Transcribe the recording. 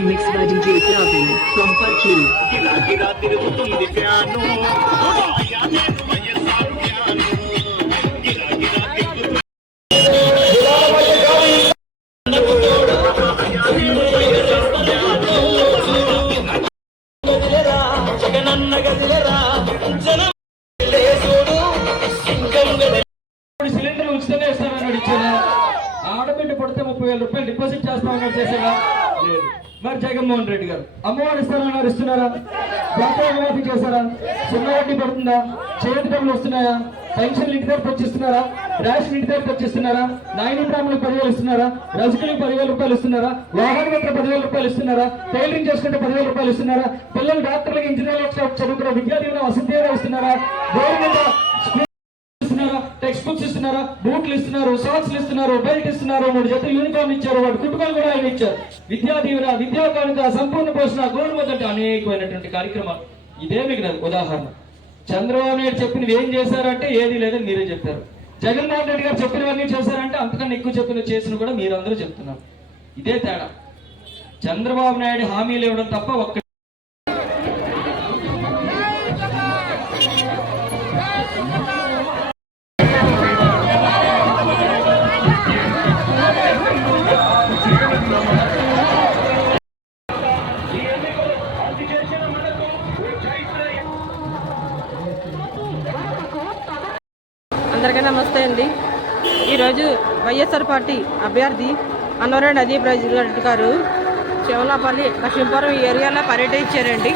Mixed by DJ Praveen from Parkhiru. Gira gira tirugutundi piano. Ayane vayasa piano. Gira gira tirugutundi. Jagananna gadilera. Janam lesodu singam. Cylinder ఉచితంగా ఇస్తామని ఇచ్చారా? ఆడబిడ్డ పడితే 30,000 రూపాయలు deposit చేస్తామని చేసారా? లేదు. మరి జగన్మోహన్ రెడ్డి గారు అమ్మవారు ఇస్తారన్నారు, ఇస్తున్నారా? రుణమాఫీ చేశారా? సున్నా వడ్డీ పడుతుందా? చేతి డబ్బులు వస్తున్నాయా? పెన్షన్లు ఇంటి దగ్గర తెచ్చిస్తున్నారా? రేషన్ ఇంటి దగ్గర తెచ్చిస్తున్నారా? నాయని బ్రాహ్మణులకు 10,000 ఇస్తున్నారా? రజకులకు 10,000 రూపాయలు ఇస్తున్నారా? వాహన మిత్ర 10,000 రూపాయలు ఇస్తున్నారా? టైలరింగ్ చేసుకుంటే 10,000 రూపాయలు ఇస్తున్నారా? పిల్లలు డాక్టర్లకు ఇంజనీర్లకు చదువుకున్న విద్యార్థులను వసతిగా ఇస్తున్నారా? గవర్నమెంట్ టెక్స్ట్ బుక్స్ ఇస్తున్నారా? బూట్లు ఇస్తున్నారు, సాక్స్లు ఇస్తున్నారు, బెల్ట్ ఇస్తున్నారు, 3 జతలు యూనిఫామ్ ఇచ్చారు, వాటి కుటుంబాలు కూడా ఆయన ఇచ్చారు. విద్యా దీవెన, విద్యా కానుక, సంపూర్ణ పోషణ, గోరుముద్ద అనేకమైనటువంటి కార్యక్రమాలు. ఇదే మీకు ఉదాహరణ. చంద్రబాబు నాయుడు చెప్పినవి ఏం చేశారంటే ఏది లేదని మీరే చెప్పారు. జగన్మోహన్ రెడ్డి గారు చెప్పినవన్నీ చేశారంటే అంతకన్నా ఎక్కువ చేసిన కూడా మీరందరూ చెప్తున్నారు. ఇదే తేడా. చంద్రబాబు నాయుడు హామీలు ఇవ్వడం తప్ప ఒక్క అందరికీ నమస్తే అండి. ఈరోజు వైఎస్ఆర్ పార్టీ అభ్యర్థి అన్నవరెడ్డి అదీప్ రెడ్డి గారు శివలాపల్లి లక్ష్మీపురం ఏరియాలో పర్యటించారండి.